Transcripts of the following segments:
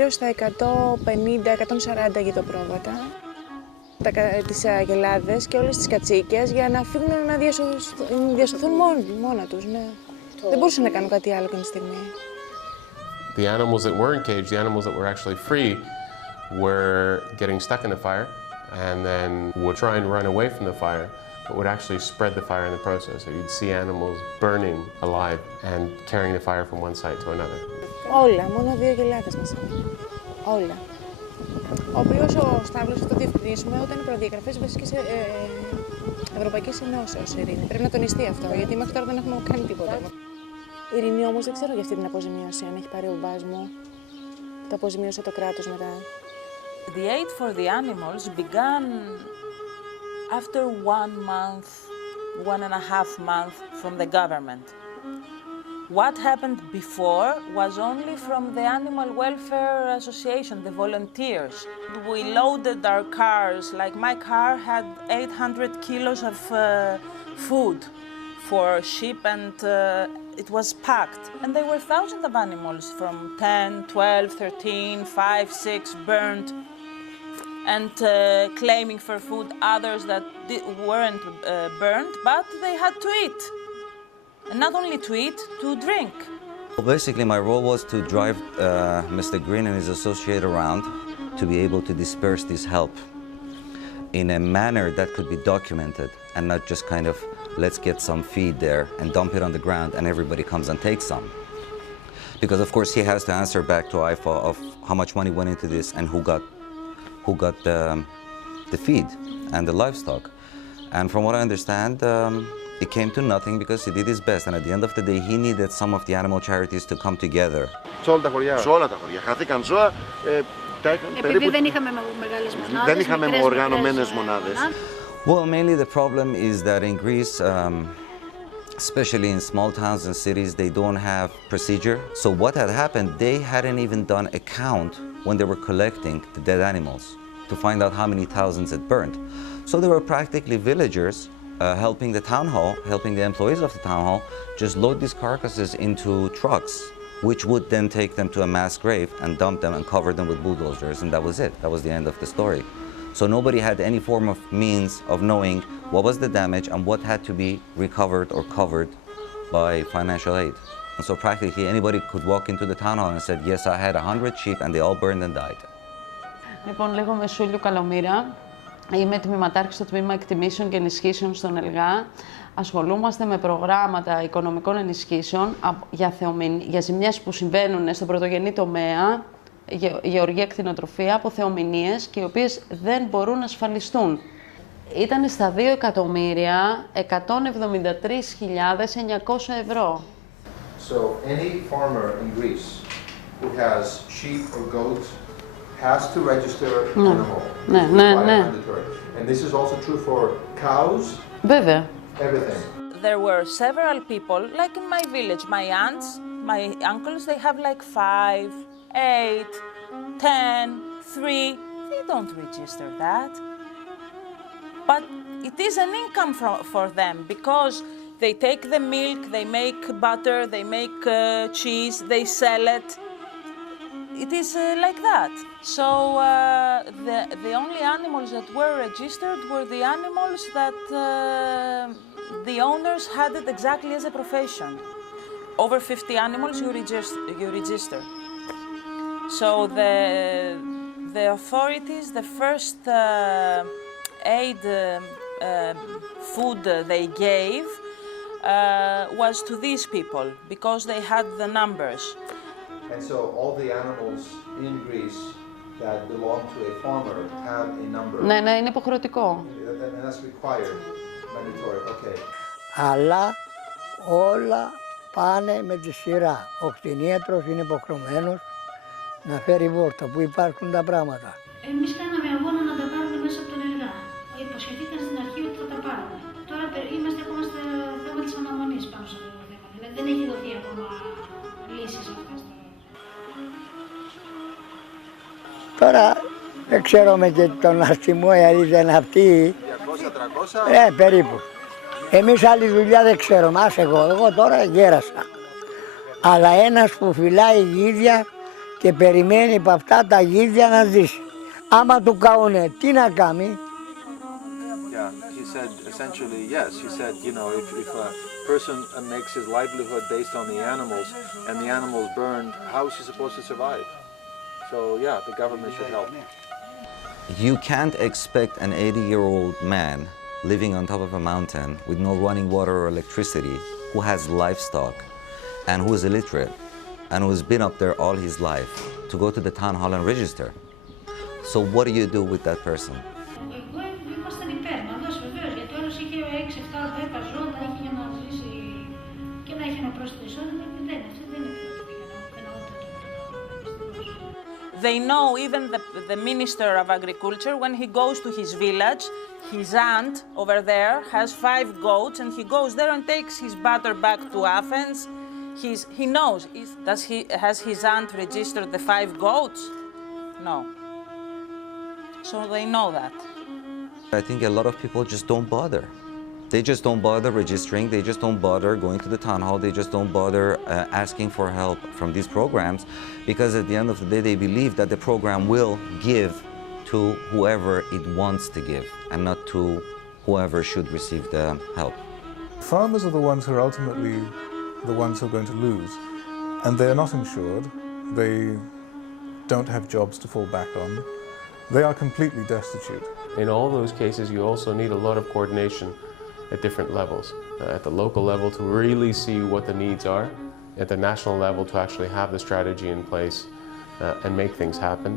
γύρω στα 150-140 γητοπρόβατα, τις αγελάδες και όλες τις κατσίκες για να φύγουν να διασωθούν μόνα τους. Ναι. Δεν μπορούσαν να κάνουν κάτι άλλο εκείνη τη στιγμή. The animals that were in cage, the animals that were actually free, were getting stuck in the fire and then would try and run away from the fire, but would actually spread the fire in the process. So you'd see animals burning alive and carrying the fire from one side to another. Όλα, μόνο 2 αγελάδες μας έχουν. Όλα. Ο οποίος ο Σταύρος, θα το διευκρινίσουμε, όταν οι προδιαγραφές βασικής Ευρωπαϊκής Ενώσεως ειρήνη. Πρέπει να τονιστεί αυτό, γιατί μέχρι τώρα δεν έχουμε κάνει τίποτα. Η ειρήνη όμως δεν ξέρω για αυτή την αποζημίωση, αν έχει πάρει ο μπάς μου. Το αποζημίωσε το κράτος μετά. The aid for the animals began after 1 month, 1.5 months from the government. What happened before was only from the Animal Welfare Association, the volunteers. We loaded our cars, like my car had 800 kilos of food for sheep and it was packed. And there were thousands of animals from 10, 12, 13, 5, 6 burned and claiming for food, others that weren't burned, but they had to eat. And not only to eat, to drink. Well, basically, my role was to drive Mr. Green and his associate around to be able to disperse this help in a manner that could be documented and not just kind of, let's get some feed there and dump it on the ground and everybody comes and takes some. Because of course he has to answer back to IFA of how much money went into this and who got the feed and the livestock. And from what I understand, it came to nothing because he did his best, and at the end of the day, he needed some of the animal charities to come together. Σε όλα τα χωριά. Σε όλα τα χωριά. Χαθήκαν ζώα. Επειδή δεν είχαμε μεγάλες μονάδες. Δεν είχαμε οργανωμένες μονάδες. Well, mainly the problem is that in Greece, especially in small towns and cities, they don't have procedure. So what had happened, they hadn't even done a count when they were collecting the dead animals to find out how many thousands had burned. So they were practically villagers helping the town hall, helping the employees of the town hall, just load these carcasses into trucks, which would then take them to a mass grave and dump them and cover them with bulldozers, and that was it. That was the end of the story. So nobody had any form of means of knowing what was the damage and what had to be recovered or covered by financial aid. And so practically anybody could walk into the town hall and said, yes, I had 100 sheep and they all burned and died. Λοιπόν, λέγομαι Σούλιο Καλομήρα. Είμαι τμήματάρχης στο τμήμα εκτιμήσεων και ενισχύσεων στον ΕΛΓΑ. Ασχολούμαστε με προγράμματα οικονομικών ενισχύσεων για ζημιές που συμβαίνουν στον πρωτογενή τομέα, γεωργία, κτηνοτροφία, από θεομηνίες και οι οποίες δεν μπορούν να ασφαλιστούν. Ήταν στα 2.173.900 ευρώ. So any farmer in Greece who has sheep or goats has to register animal. Ναι. And this is also true for cows. Βέβαια. Everything. There were several people, like in my village, my aunts, my uncles, they have like 5, 8, 10, 3. They don't register that. But it is an income for them because they take the milk, they make butter, they make cheese, they sell it. It is like that. So the only animals that were registered were the animals that the owners had it exactly as a profession. Over 50 animals you register. So the authorities, the first aid food they gave was to these people because they had the numbers. And so all the animals in Greece that belong to a farmer have a number. Ναι, είναι υποχρεωτικό. And that's required, mandatory, okay. Αλλά όλα πάνε με τη σειρά. Ο κτηνίατρος είναι υποχρεωμένος να φέρει βόρτα που υπάρχουν τα πράγματα. Εμείς κάναμε αγώνα να τα πάρουμε μέσα από τον ΕΛΓΑ. Υποσχεθήκαν στην αρχή ότι θα τα πάρουμε. Τώρα είμαστε ακόμα στο θέμα της αναμονής πάνω σε αυτό το θέμα. Δηλαδή δεν έχει δοθεί ακόμα λύσεις αυτές. Τώρα δεν ξέρουμε και τον αστιμό η αλήθεια είναι αυτή. 200-300. Περίπου. Εμείς άλλη δουλειά δεν ξέρουμε. Ας εγώ τώρα γέρασα. Αλλά ένας που φυλάει γίδια και περιμένει από αυτά τα γίδια να ζήσει. Άμα του κάουνε, τι να κάνει? Yeah, he said essentially yes. He said, you know, if a person makes his livelihood based on the animals and the animals burned, how is he supposed to survive? So yeah, the government should help. You can't expect an 80-year-old man living on top of a mountain with no running water or electricity, who has livestock and who is illiterate and who has been up there all his life, to go to the town hall and register. So what do you do with that person? Εγώ ήμασταν υπέρ, να δώσει βεβαίως, γιατί όλος είχε 6, 7, 10 ζώα, τα είχε για να ζήσει και να έχει ένα πρόσθετο εισόδημα. Αυτό δεν είναι They know, even the Minister of Agriculture, when he goes to his village, his aunt over there has 5 goats and he goes there and takes his butter back to Athens. He knows, has his aunt registered the 5 goats? No. So they know that. I think a lot of people just don't bother. They just don't bother registering, they just don't bother going to the town hall, they just don't bother asking for help from these programs, because at the end of the day they believe that the program will give to whoever it wants to give and not to whoever should receive the help. Farmers are the ones who are ultimately the ones who are going to lose, and they are not insured, they don't have jobs to fall back on, they are completely destitute. In all those cases, you also need a lot of coordination at different levels. At the local level to really see what the needs are, at the national level to actually have the strategy in place and make things happen.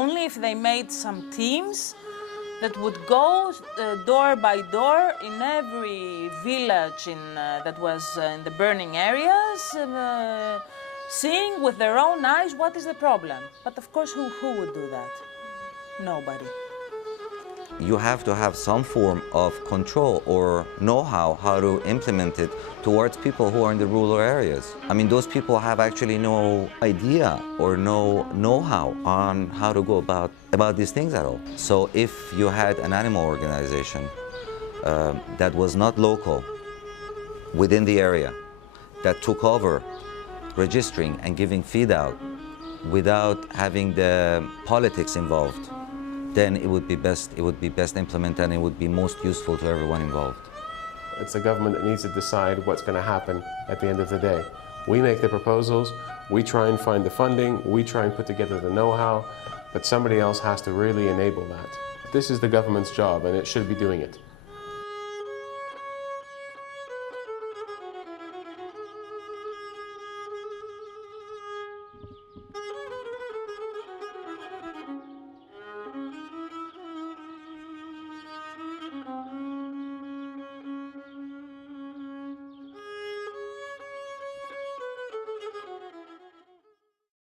Only if they made some teams that would go door by door in every village that was in the burning areas, seeing with their own eyes what is the problem. But of course, who would do that? Nobody. You have to have some form of control or know-how how to implement it towards people who are in the rural areas. I mean, those people have actually no idea or no know-how on how to go about these things at all. So if you had an animal organization that was not local within the area, that took over registering and giving feed out without having the politics involved, then it would be best implemented and it would be most useful to everyone involved. It's the government that needs to decide what's going to happen at the end of the day. We make the proposals, we try and find the funding, we try and put together the know-how, but somebody else has to really enable that. This is the government's job and it should be doing it.